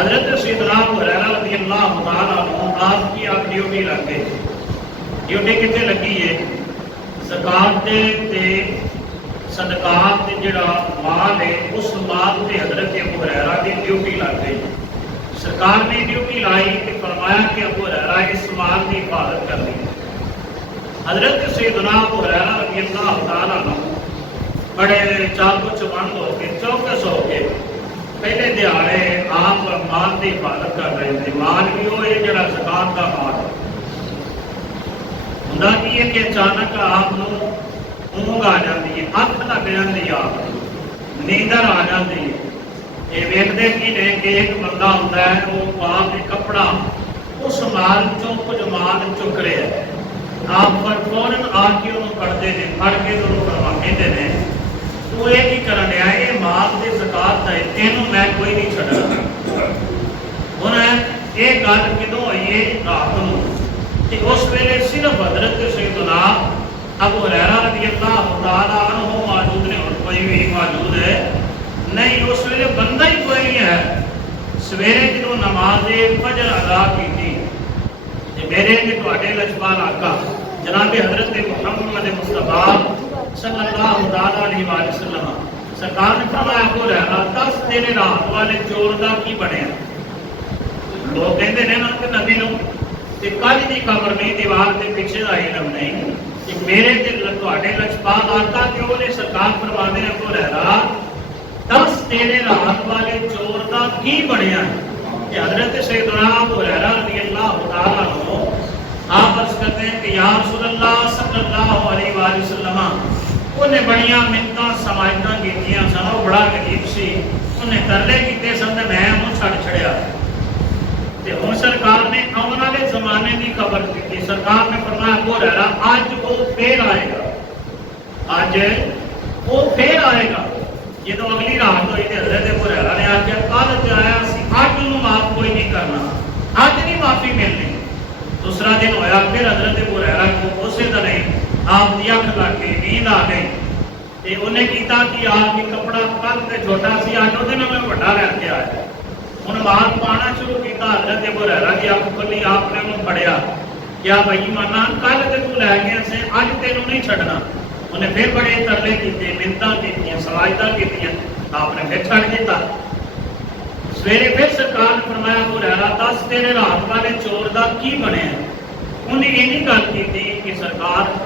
हजरत सैयदना अबू हुरैरा रज़ियल्लाहु तआला अन्हु आपकी आप ड्यूटी लग गई। ड्यूटी कितने लगी है? ज़कात ते सदकात ते जिहड़ा माल है उस माल ते हजरत अबू हुरैरा की ड्यूटी लग गई। सरकार ने ड्यूटी लाई कि फरमाया कि अबू हुरैरा इस माल की हिफाजत कर ली। हजरत सैयदना अबू हुरैरा रज़ियल्लाहु तआला अन्हु बड़े चाको चौबंद हो के चौकस हो के पहले दिहाड़े आप माल की हिफाजत कर रहे थे। माल भी वो है जो ज़कात का माल है। हुंदा की है कि अचानक आपको ऊँग आ जाती है, अख लग जाती है, आप नींदर आ जाती है। ये वेखते कि ने कि एक बंदा होंदा है वो पा के कपड़ा उस माल चों कुछ माल चुक रहा है। आप पर फौरन आके उन्होंने पढ़ते हैं, पढ़ के तो फरमा कहते हैं तू ये की कर रहा है, माल की ज़कात है, तेनों मैं कोई नहीं छड्डना। हुण ये गल कदों होई है? रात नूं। कि उस वेले सिर्फ हजरत सैयदना अबू हुरैरा रज़ियल्लाहु तआला अन्हु मौजूद ने, और कोई भी मौजूद है नहीं। उस वेले बंदा ही कोई नहीं है। सवेरे जो नमाज फजर अदा की मेरे कि तुहाडे लजपाल आका जनाब हजरत मुहम्मद मुस्तफा सल्लल्लाहु अलैहि वसल्लम सरकार ने फरमाया अबू हुरैरा दस तेरे रात वाले चोर का की बनया। लोग कहते हैं ना कि नबी नूं ते कल की खबर नहीं, दीवार के पीछे का इलम नहीं कि मेरे तुहाडे लजपाल आका कि उहने सरकार फरमाते हैं अबू हुरैरा दस तेरे रात वाले चोर का की बनया। हजरत सैयदना अबू हुरैरा रज़ियल्लाहु तआला अन्हु आप अर्ज करते हैं कि या रसूलल्लाह सल्लल्लाहु अलैहि वसल्लम उन्हें बड़िया मिन्नतां समाइतां कीतियां सन, वो बड़ा गरीब सी, उन्हें तरले कीते सन ते मैं उन्हें छड्ड छड़िया। ते हुण सरकार ने आने वाले जमाने की खबर दी। सरकार ने फरमाया अबू हुरैरा अज वो फिर आएगा, अज वो फिर आएगा। जो अगली रात हुई तो हजरत अबू हुरैरा ने आख्या कल तो आया सी, अज उन्होंने माफ कोई नहीं करना, अज नहीं माफी मिलनी। दूसरा दिन होया फिर हजरत अबू हुरैरा को उसे तरह आप की अख लग गई, नींद आ गई। तो उन्हें किया कि आपकी कपड़ा कल तो छोटा सी, अज वो मैं बड़ा लैके आया। उन्हें माल पाना शुरू किया। हजरत अबू हुरैरा की अख खुली, आपने उन्हें फड़िया क्या भाई माना कल तो तू लै गया से, अज तेनों नहीं छड्डना। उन्हें फिर बड़े तरले किए, मिन्नतां कीतियां, सवायतां कीतियां, आपने फिर छड्ड दिता। सवेरे फिर सरकार ने फरमाया अबू हुरैरा दस तेरे रात वाले चोर का की बनया। उन्हें ये नहीं गल की कि सरकार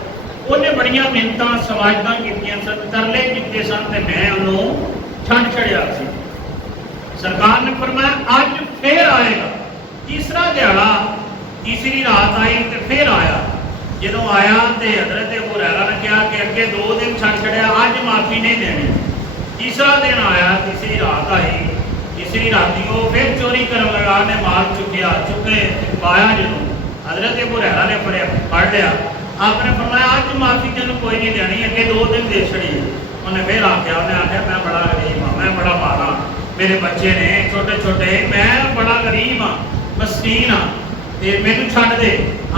उन्हें बड़िया मिन्नतां सवायतां कीतियां सन, तरले किए सन ते मैं उन्होंने छड्ड छड़िया सी। सरकार ने फरमाया अज फिर आएगा। तीसरा दिहाड़ा, तीसरी रात आई तो फिर आया। जो आया तो हजरत अबू हुरैरा ने कहा कि अगे 2 दिन छड्ड छड़िया, अज माफी नहीं देनी। तीसरा दिन आया, तीसरी रात आई, तीसरी राती वो फिर चोरी करने लगा, ने माल चुकिया, चुके पाया। जो हजरत अबू हुरैरा ने पढ़ लिया, आपने फरमाया अज माफी तेन कोई नहीं देनी, अगे 2 दिन दे छड़ी। उन्हें फिर आख्या, उन्हें आख्या मैं बड़ा गरीब हाँ, मैं बड़ा माड़ा, मेरे बच्चे ने छोटे छोटे, मैं बड़ा गरीब हाँ, मस्कीन हाँ, तो मैनू छड्ड दे।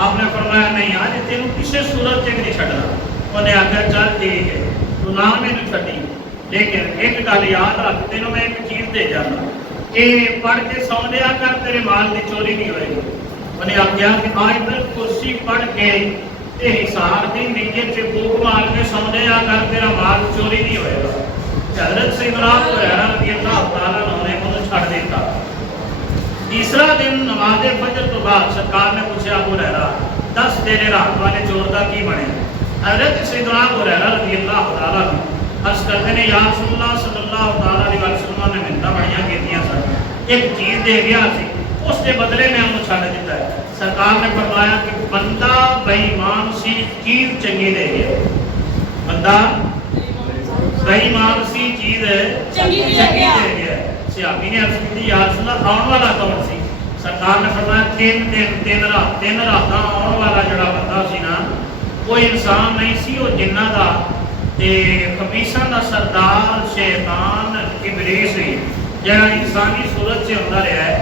आपने फरमाया नहीं अज तेन किसी सूरत से नहीं छड्डना। उन्हें आख्या चल ठीक है, तू ना मैनू छड्डी, लेकिन एक गल याद रख, तेनों मैं एक चीज़ दे जाना, ये पढ़ के सौ लिया कर, तेरे माल की चोरी नहीं होएगी। उन्हें आख्या कि आयतल कुर्सी पढ़ के हिसाब की नीचे से फूक मार के सौ लिया कर, तेरा माल चोरी नहीं होएगा। हजरत सैयदना अबू हुरैरा रज़ियल्लाहु तआला अन्हु ने उन्हें छड्ड दिता। तीसरा दिन नमाज फजर तो बाद सरकार ने पूछा अबू हुरैरा दस तेरे रात वाले चोर का की बने। हजरत सैयदना अबू हुरैरा रज़ियल्लाहु तआला अन्हु अर्ज करते हैं या रसूलल्लाह सल्लल्लाहु अलैहि वसल्लम ने मिन्नतां बड़ियां कीतियां सन, एक चीज़ दे गया सी, उसके बदले में उन्हें छड्ड दिता है। सरकार ने फरमाया कि बंदा बेईमान सी, चीज़ चंगी दे गया, बंदा बेईमान सी, चीज़ चंगी दे गया। सहाबी ने अर्ज की या रसूलल्लाह आने वाला कौन सी? सरकार ने फरमाया तीन रात आने वाला जड़ा बंदा सी ना, वो इंसान नहीं सी, वो जिन्ना का ते खबीसां दा सरदार शैतान इबलीस ही, जड़ा इंसानी सूरत से होता रहा है,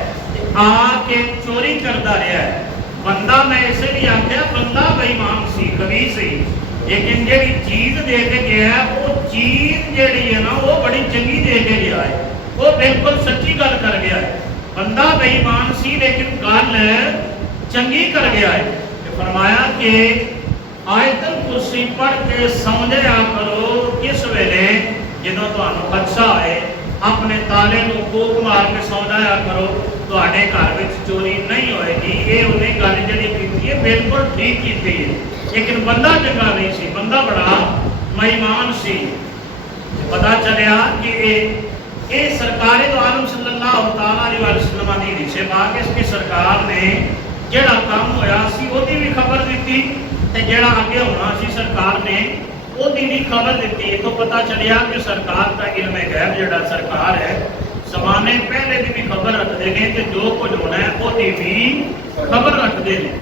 आके चोरी करता रहा है। बंदा मैं इसे भी आख्या बंदा बेईमान सी, खबीस ही, लेकिन जी चीज़ दे के गया है, वो चीज़ जी है ना, वो बड़ी चंगी दे के गया है, वो बिल्कुल सच्ची गल कर गया है। ਬੰਦਾ ਬੇਈਮਾਨ ਸੀ ਲੇਕਿਨ ਗੱਲ ਚੰਗੀ ਕਰ ਗਿਆ ਹੈ। ਤੇ ਫਰਮਾਇਆ ਕਿ ਆਇਤਲ ਕੁਰਸੀ ਪੜ੍ਹ ਕੇ ਸੌਂ ਜਾਇਆ ਕਰੋ ਕਿਸ ਵੇਲੇ ਜਦੋਂ ਤੁਹਾਨੂੰ ਖਦਸ਼ਾ ਆਏ, ਆਪਣੇ ਤਾਲੇ ਨੂੰ ਫੂਕ ਮਾਰ ਕੇ ਸੌਂ ਜਾਇਆ ਕਰੋ, ਤੁਹਾਡੇ ਘਰ ਵਿੱਚ ਚੋਰੀ ਨਹੀਂ ਹੋਏਗੀ। ਇਹ ਉਹਨੇ ਗੱਲ ਜਿਹੜੀ ਕੀਤੀ ਹੈ ਬਿਲਕੁਲ ਠੀਕ ਕੀਤੀ ਹੈ, ਲੇਕਿਨ ਬੰਦਾ ਚੰਗਾ ਨਹੀਂ ਸੀ, ਬੰਦਾ ਬੜਾ ਮਹਿਮਾਨ ਸੀ। ਪਤਾ ਚੱਲਿਆ ਕਿ ਇਹ ਸਰਕਾਰੇ ਦੋ ਆਲਮ ਸੱਲੱਲਾਹੁ ਤआला अलैहि वसल्लम ਦੀ ਰਿਸ਼ੇ ਬਾਗ ਇਸ ਦੀ ਸਰਕਾਰ ਨੇ ਜਿਹੜਾ ਕੰਮ ਹੋਇਆ ਸੀ ਉਹਦੀ ਵੀ ਖਬਰ ਦਿੱਤੀ ਤੇ ਜਿਹੜਾ ਅੱਗੇ ਹੋਣਾ ਸੀ ਸਰਕਾਰ ਨੇ ਉਹਦੀ ਵੀ ਖਬਰ ਦਿੱਤੀ। ਇਹ ਤੋਂ ਪਤਾ ਚੱਲਿਆ ਕਿ ਸਰਕਾਰ ਦਾ ਇਲਮ ਗੈਬ ਜਿਹੜਾ ਸਰਕਾਰ ਹੈ ਜ਼ਮਾਨੇ ਪਹਿਲੇ ਦੀ ਵੀ ਖਬਰ ਰੱਖਦੇ ਨੇ ਤੇ ਜੋ ਕੁਝ ਹੋਣਾ ਹੈ ਉਹਦੀ ਵੀ ਖਬਰ ਰੱਖਦੇ ਨੇ।